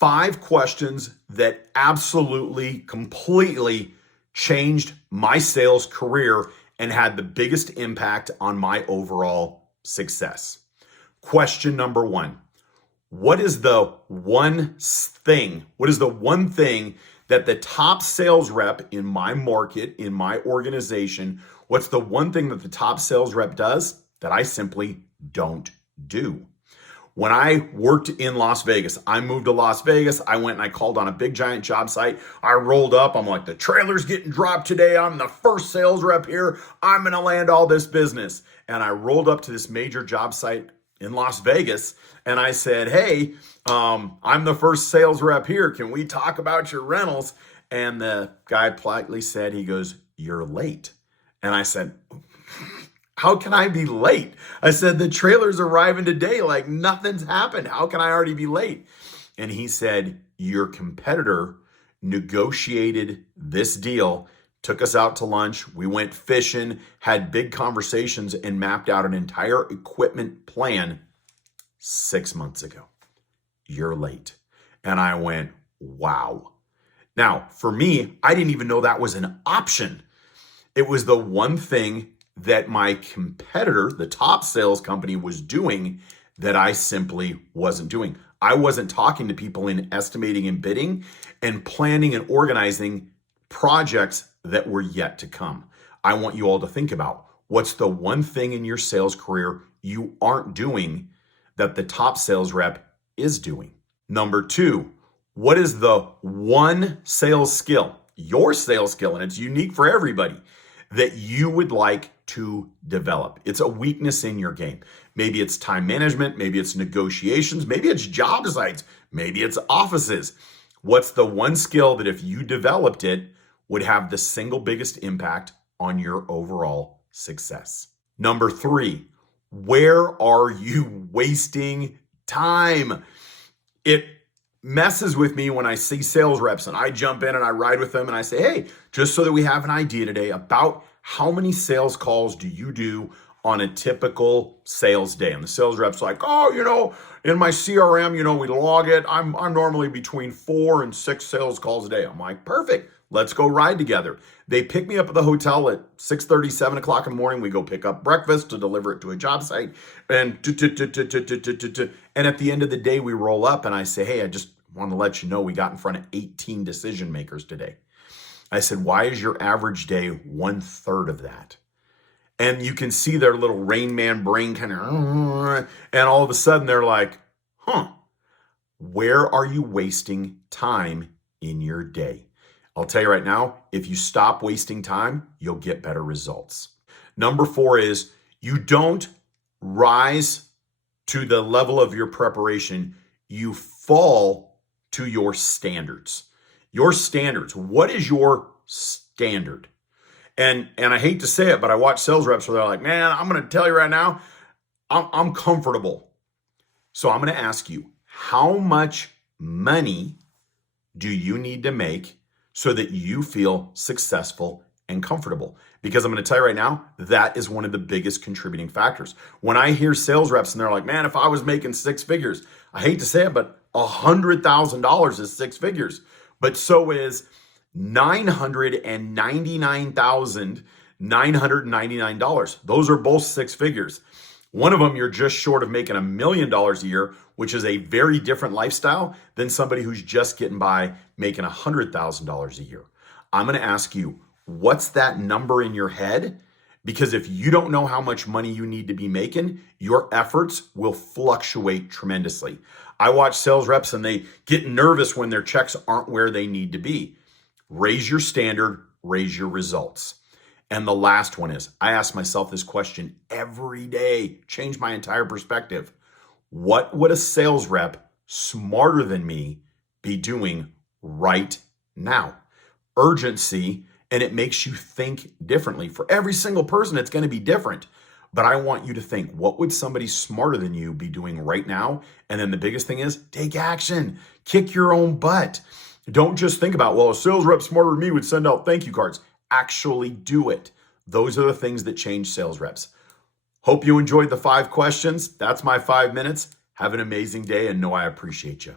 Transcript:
5 questions that absolutely, completely changed my sales career and had the biggest impact on my overall success. Question number 1. What is the one thing that the top sales rep in my market, in my organization, what's the one thing that the top sales rep does that I simply don't do? When I worked in Las Vegas, I moved to Las Vegas. I went and I called on a big giant job site. I rolled up. I'm like, the trailer's getting dropped today. I'm the first sales rep here. I'm going to land all this business. And I rolled up to this major job site in Las Vegas. And I said, hey, I'm the first sales rep here. Can we talk about your rentals? And the guy politely said, he goes, you're late. And I said, how can I be late? I said, the trailer's arriving today. Like nothing's happened. How can I already be late? And he said, your competitor negotiated this deal, took us out to lunch. We went fishing, had big conversations, and mapped out an entire equipment plan 6 months ago. You're late. And I went, wow. Now, for me, I didn't even know that was an option. It was the one thing that my competitor, the top sales company, was doing that I simply wasn't doing. I wasn't talking to people in estimating and bidding and planning and organizing projects that were yet to come. I want you all to think about what's the one thing in your sales career you aren't doing that the top sales rep is doing. Number 2, what is the one sales skill, your sales skill, and it's unique for everybody, that you would like to develop? It's a weakness in your game. Maybe it's time management, maybe it's negotiations, maybe it's job sites, maybe it's offices. What's the one skill that if you developed it would have the single biggest impact on your overall success? Number 3, where are you wasting time? It messes with me when I see sales reps and I jump in and I ride with them and I say, hey, just so that we have an idea today about how many sales calls do you do on a typical sales day? And the sales rep's like, oh, in my CRM, we log it. I'm normally between 4 and 6 sales calls a day. I'm like, perfect. Let's go ride together. They pick me up at the hotel at 6:30, 7 o'clock in the morning. We go pick up breakfast to deliver it to a job site. And at the end of the day, we roll up and I say, hey, I just want to let you know we got in front of 18 decision makers today. I said, why is your average day 1/3 of that? And you can see their little Rain Man brain kind of, and all of a sudden they're like, where are you wasting time in your day? I'll tell you right now, if you stop wasting time, you'll get better results. Number 4 is you don't rise to the level of your preparation. You fall to your standards. Your standards. What is your standard? And I hate to say it, but I watch sales reps where they're like, man, I'm going to tell you right now, I'm comfortable. So I'm going to ask you, how much money do you need to make so that you feel successful and comfortable? Because I'm going to tell you right now, that is one of the biggest contributing factors. When I hear sales reps and they're like, man, if I was making 6 figures, I hate to say it, but $100,000 is 6 figures. But so is $999,999. Those are both 6 figures. One of them, you're just short of making $1 million a year, which is a very different lifestyle than somebody who's just getting by making $100,000 a year. I'm going to ask you, what's that number in your head? Because if you don't know how much money you need to be making, your efforts will fluctuate tremendously. I watch sales reps and they get nervous when their checks aren't where they need to be. Raise your standard, raise your results. And the last one is, I ask myself this question every day, change my entire perspective. What would a sales rep smarter than me be doing right now? Urgency, and it makes you think differently. For every single person, it's going to be different. But I want you to think, what would somebody smarter than you be doing right now? And then the biggest thing is, take action. Kick your own butt. Don't just think about, well, a sales rep smarter than me would send out thank you cards. Actually do it. Those are the things that change sales reps. Hope you enjoyed the 5 questions. That's my 5 minutes. Have an amazing day and know I appreciate you.